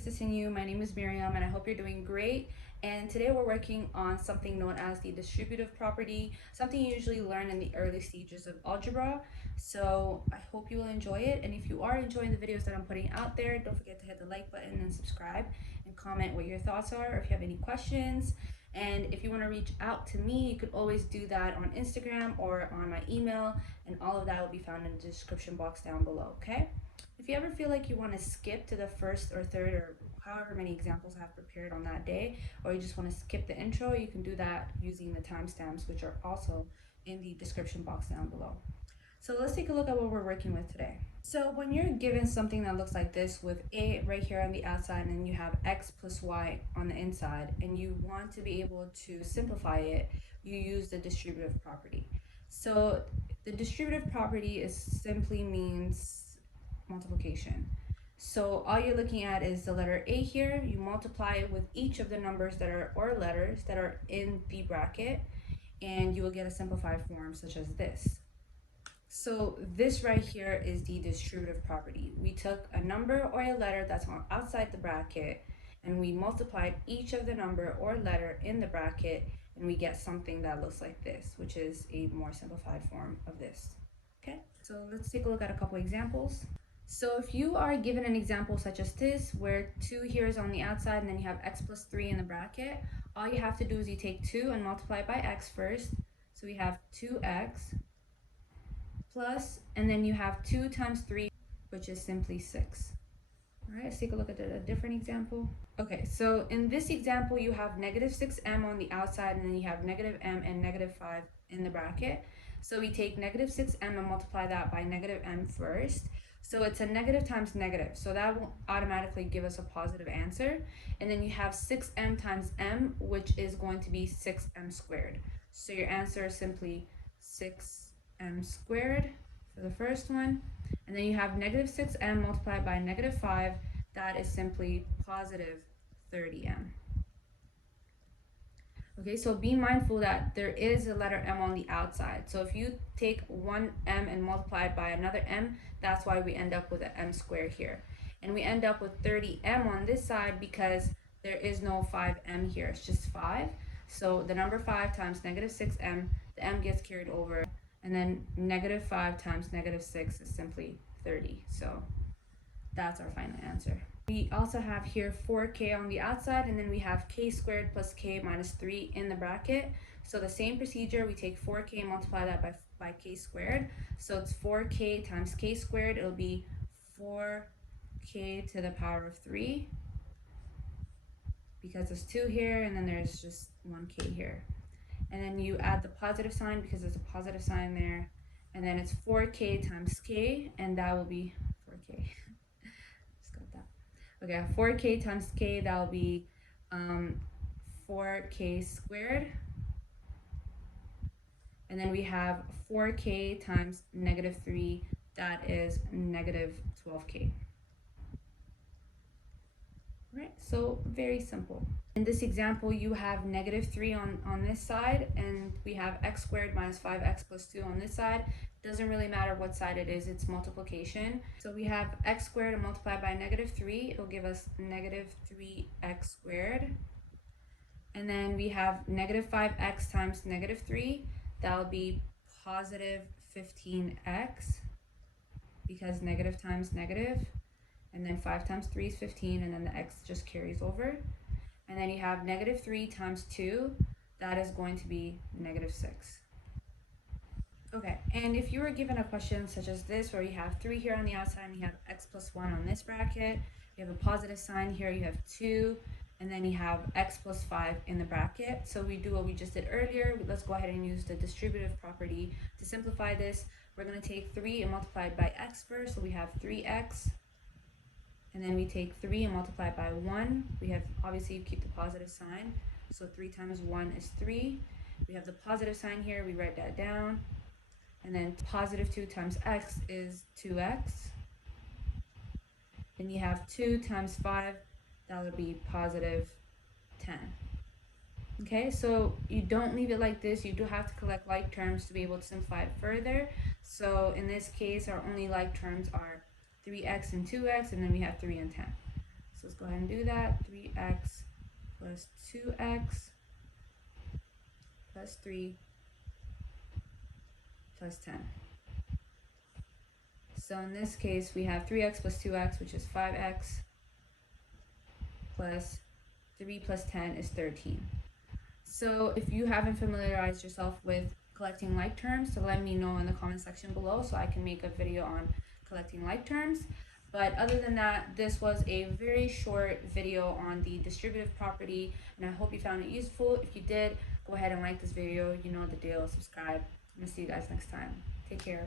Assisting You. My name is Miriam and I hope you're doing great. And today we're working on something known as the distributive property, something you usually learn in the early stages of algebra. So I hope you will enjoy it. And if you are enjoying the videos that I'm putting out there, don't forget to hit the like button and subscribe and comment what your thoughts are or if you have any questions. And if you want to reach out to me, you could always do that on Instagram or on my email, and all of that will be found in the description box down below, okay? If you ever feel like you want to skip to the first or third or however many examples I have prepared on that day, or you just want to skip the intro, you can do that using the timestamps, which are also in the description box down below. So let's take a look at what we're working with today. So when you're given something that looks like this with a right here on the outside and you have x plus y on the inside and you want to be able to simplify it, you use the distributive property. So the distributive property simply means multiplication. So all you're looking at is the letter A here. You multiply it with each of the numbers that are or letters that are in the bracket, and you will get a simplified form such as this. So this right here is the distributive property. We took a number or a letter that's outside the bracket and we multiplied each of the number or letter in the bracket, and we get something that looks like this, which is a more simplified form of this. Okay, so let's take a look at a couple examples. So if you are given an example such as this, where 2 here is on the outside and then you have x plus 3 in the bracket, all you have to do is you take 2 and multiply by x first. So we have 2x plus, and then you have 2 times 3, which is simply 6. All right, let's take a look at a different example. Okay, so in this example, you have negative 6m on the outside, and then you have negative m and negative 5 in the bracket. So we take negative 6m and multiply that by negative m first. So it's a negative times negative, so that will automatically give us a positive answer. And then you have 6m times m, which is going to be 6m squared. So your answer is simply 6m squared for the first one. And then you have negative 6m multiplied by negative 5, that is simply positive 30m. Okay, so be mindful that there is a letter m on the outside. So if you take one m and multiply it by another m, that's why we end up with an m squared here. And we end up with 30m on this side because there is no 5m here, it's just 5. So the number 5 times negative 6m, the m gets carried over, and then negative 5 times negative 6 is simply 30. So that's our final answer. We also have here 4k on the outside, and then we have k squared plus k minus 3 in the bracket. So the same procedure, we take 4k and multiply that by k squared. So it's 4k times k squared. It'll be 4k to the power of 3, because there's 2 here and then there's just 1k here. And then you add the positive sign because there's a positive sign there. And then it's 4k times k, and that will be 4k. Okay, 4k times k, that will be 4k squared. And then we have 4k times negative 3, that is negative 12k. Right, so very simple. In this example, you have negative 3 on this side, and we have x squared minus 5x plus 2 on this side. Doesn't really matter what side it is, it's multiplication. So we have x squared and multiply by negative 3, it'll give us negative 3x squared. And then we have negative 5x times negative 3, that'll be positive 15x, because negative times negative. And then 5 times 3 is 15, and then the x just carries over. And then you have negative 3 times 2, that is going to be negative 6. Okay, and if you were given a question such as this, where you have 3 here on the outside and you have x plus 1 on this bracket, you have a positive sign here, you have 2, and then you have x plus 5 in the bracket. So we do what we just did earlier. Let's go ahead and use the distributive property to simplify this. We're going to take 3 and multiply it by x first, so we have 3x. And then we take 3 and multiply it by 1. We have, obviously, you keep the positive sign. So 3 times 1 is 3. We have the positive sign here. We write that down. And then positive 2 times x is 2x. Then you have 2 times 5. That would be positive 10. Okay, so you don't leave it like this. You do have to collect like terms to be able to simplify it further. So in this case, our only like terms are 3x and 2x, and then we have 3 and 10. So let's go ahead and do that. 3x plus 2x plus 3 plus 10. So in this case, we have 3x plus 2x, which is 5x, plus 3 plus 10 is 13. So if you haven't familiarized yourself with collecting like terms, so let me know in the comment section below so I can make a video on collecting like terms. But other than that, this was a very short video on the distributive property, and I hope you found it useful. If you did, go ahead and like this video. You know the deal. Subscribe. I'm gonna see you guys next time. Take care.